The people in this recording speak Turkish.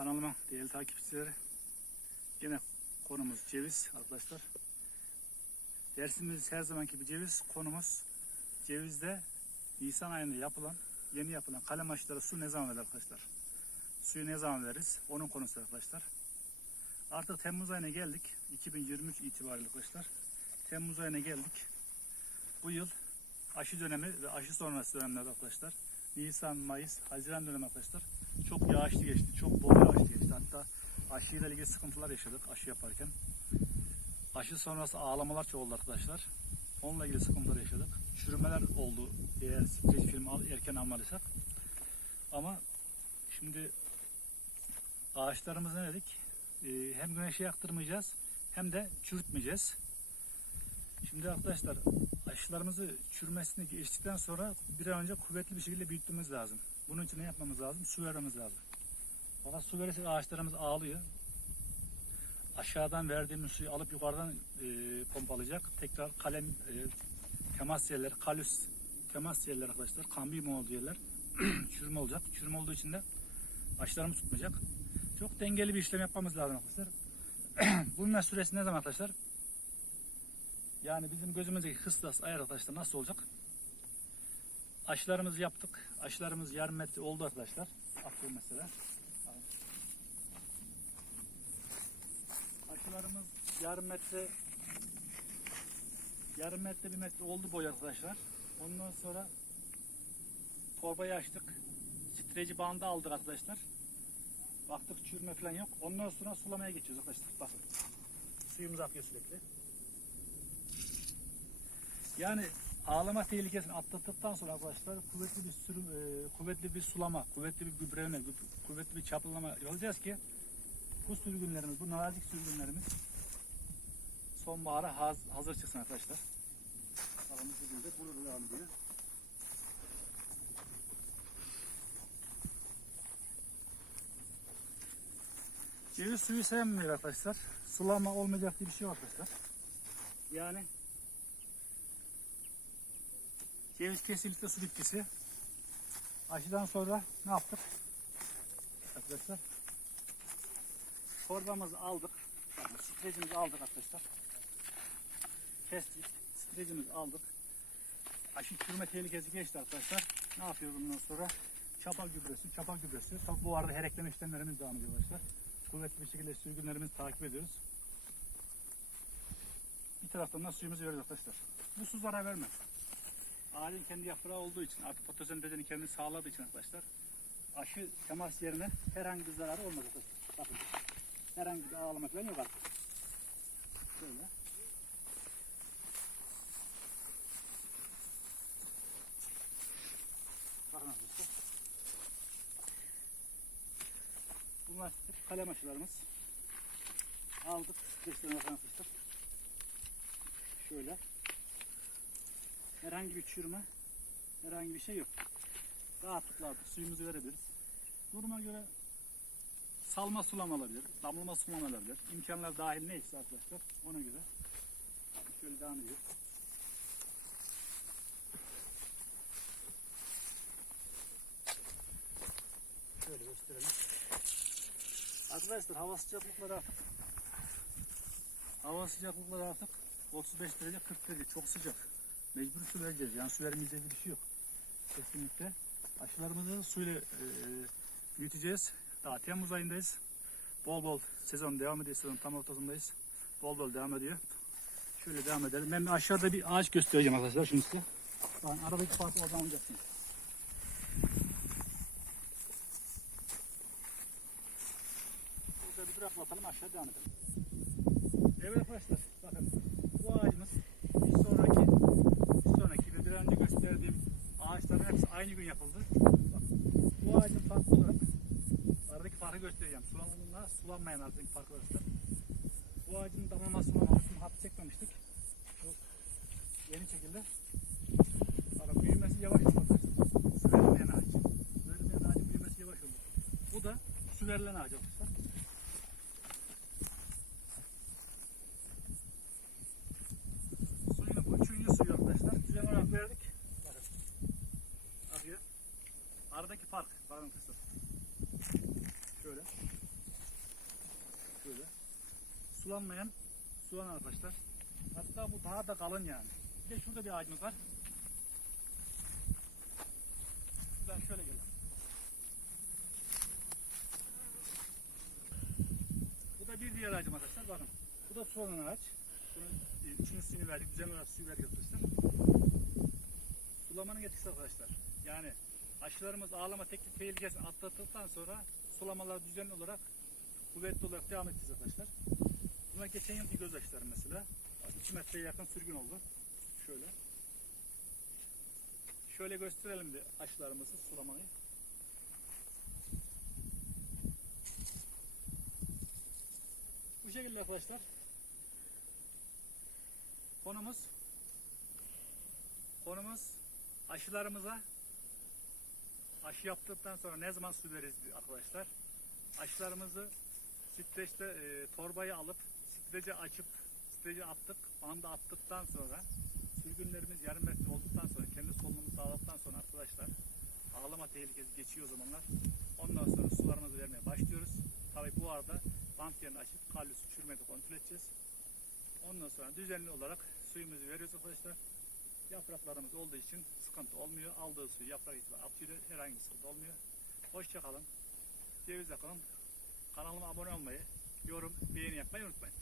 Kanalıma değerli takipçileri. Yine konumuz ceviz arkadaşlar. Dersimiz her zamanki gibi ceviz. Konumuz cevizde Nisan ayında yapılan, yeni yapılan kalem aşıları su ne zaman verir arkadaşlar? Suyu ne zaman veririz? Onun konusu arkadaşlar. Artık Temmuz ayına geldik. 2023 itibariyle arkadaşlar. Temmuz ayına geldik. Bu yıl aşı dönemi ve aşı sonrası dönemlerde arkadaşlar. Nisan, Mayıs, Haziran dönemi arkadaşlar. Çok yağışlı geçti. Çok bol yağışlı geçti. Hatta aşıyla ilgili sıkıntılar yaşadık aşı yaparken. Aşı sonrası ağlamalar çok oldu arkadaşlar. Onunla ilgili sıkıntılar yaşadık. Çürümeler oldu eğer streç filmi al, erken almadıysak. Ama şimdi ağaçlarımız ne dedik? Ee, hem güneşe yaktırmayacağız hem de çürütmeyeceğiz. Şimdi arkadaşlar aşılarımızı çürümesini geçtikten sonra bir an önce kuvvetli bir şekilde büyütmemiz lazım. Bunun için ne yapmamız lazım? Su vermemiz lazım. Fakat su verirsek ağaçlarımız ağlıyor. Aşağıdan verdiğimiz suyu alıp yukarıdan e, pompalayacak. Tekrar kalem e, temas yerleri, kalüs temas yerleri arkadaşlar. Kambiyum olduğu yerler çürüme olacak. Çürüme olduğu için de aşılarımız tutmayacak. Çok dengeli bir işlem yapmamız lazım arkadaşlar. Bunun süresi ne zaman arkadaşlar? Yani bizim gözümüzdeki kıstas ayar arkadaşlar nasıl olacak? Aşılarımızı yaptık. Aşılarımız yarım metre oldu arkadaşlar. Atıyorum mesela. Aşılarımız yarım metre yarım metre bir metre oldu boy arkadaşlar. Ondan sonra torbayı açtık. Streci bandı aldık arkadaşlar. Baktık çürüme falan yok. Ondan sonra sulamaya geçiyoruz arkadaşlar. Bakın. Suyumuz akıyor sürekli. Yani ağlama tehlikesini atlattıktan sonra arkadaşlar kuvvetli bir sürüm, e, kuvvetli bir sulama, kuvvetli bir gübreleme, gü- kuvvetli bir çapılama yapacağız ki bu sürgünlerimiz, bu nazik sürgünlerimiz sonbahara haz, hazır çıksın arkadaşlar. Bakın bu şekilde burada devam ediyor. Ceviz suyu sevmiyor arkadaşlar. Sulama olmayacak diye bir şey yok arkadaşlar. Yani Ceviz kesinlikle su bitkisi. Aşıdan sonra ne yaptık? Arkadaşlar. Torbamızı aldık. Strecimizi aldık arkadaşlar. Kestik. Strecimizi aldık. Aşı çürüme tehlikesi geçti arkadaşlar. Ne yapıyoruz bundan sonra? Çapa gübresi, çapa gübresi. Tabii bu arada herekleme işlemlerimiz devam ediyor arkadaşlar. Kuvvetli bir şekilde sürgünlerimizi takip ediyoruz. Bir taraftan da suyumuzu veriyoruz arkadaşlar. Bu su zarar vermez. Ağacın kendi yaprağı olduğu için artık fotosentezini kendini sağladığı için arkadaşlar aşı temas yerine herhangi bir zararı olmaz arkadaşlar. Bakın. Herhangi bir ağlama falan yok artık. Şöyle. Bakın arkadaşlar. Bunlar kalem aşılarımız. Aldık. Geçtiğine bakın arkadaşlar. Şöyle. Herhangi bir çürüme, herhangi bir şey yok. Rahatlıkla artık suyumuzu verebiliriz. Duruma göre salma sulama olabilir, damlama sulama olabilir. İmkanlar dahil neyse arkadaşlar ona göre. Şöyle devam ediyor. Şöyle gösterelim. Arkadaşlar hava sıcaklıkları artık hava sıcaklıkları artık 35 derece 40 derece çok sıcak. Mecbur su vereceğiz. Yani su vermeyeceğiz bir şey yok. Kesinlikle. Aşılarımızı suyla e, büyüteceğiz. Daha Temmuz ayındayız. Bol bol sezon devam ediyor. Sezon tam ortasındayız. Bol bol devam ediyor. Şöyle devam edelim. Ben aşağıda bir ağaç göstereceğim arkadaşlar şimdi size. Bakın aradaki farkı oradan alacaksınız. Burada bir duraklatalım aşağı devam edelim. Evet arkadaşlar bakın bu ağacımız bir sonraki bir sonraki ve bir önce gösterdiğim ağaçların hepsi aynı gün yapıldı. Bak, bu ağacın farklı olarak aradaki farkı Sulananla sulanmayan aradaki farkı. Bu ağacın damlama sulamasını hapis çekmemiştik. Çok yeni şekilde. Bakın büyümesi yavaş oldu. Su vermeyen ağaç. Su vermeyen ağacın büyümesi yavaş oldu. Bu da su verilen ağaç arkadaşlar. Suyun bu üçüncü suyu arkadaşlar. Düzen olarak. Aradaki fark. Bakın kısa. Şöyle. Sulanmayan soğan arkadaşlar. Hatta bu daha da kalın yani. Bir de şurada bir ağacımız var. Şuradan şöyle gelelim. Bu da bir diğer ağacım arkadaşlar. Bakın. Bu da soğan ağaç. Bunun e, üçünün suyunu verdik. Düzenli olarak suyu verdik arkadaşlar. Sulamanın etkisi arkadaşlar. Yani aşılarımız ağlama teknik tehlikesini atlattıktan sonra sulamalar düzenli olarak kuvvetli olarak devam edeceğiz arkadaşlar. Buna geçen yılki göz aşıları mesela. 2 metreye yakın sürgün oldu. Şöyle. Şöyle gösterelim de aşılarımızı sulamayı. Bu şekilde arkadaşlar. Konumuz konumuz aşılarımıza aşı yaptıktan sonra ne zaman su veririz arkadaşlar? Aşılarımızı streçte e, torbayı alıp strece açıp strece attık. Anda attıktan sonra sürgünlerimiz yarım metre olduktan sonra kendi solunumunu sağladıktan sonra arkadaşlar ağlama tehlikesi geçiyor o zamanlar. Ondan sonra sularımızı vermeye başlıyoruz. Tabi bu arada bant yerini açıp kalü su çürümedi kontrol edeceğiz. Ondan sonra düzenli olarak suyumuzu veriyoruz arkadaşlar. Yapraklarımız olduğu için sıkıntı olmuyor. Aldığı suyu yaprak itibariyle atıyor. Herhangi bir sıkıntı olmuyor. Hoşça kalın. Cevizle kalın. Kanalıma abone olmayı, yorum, beğeni yapmayı unutmayın.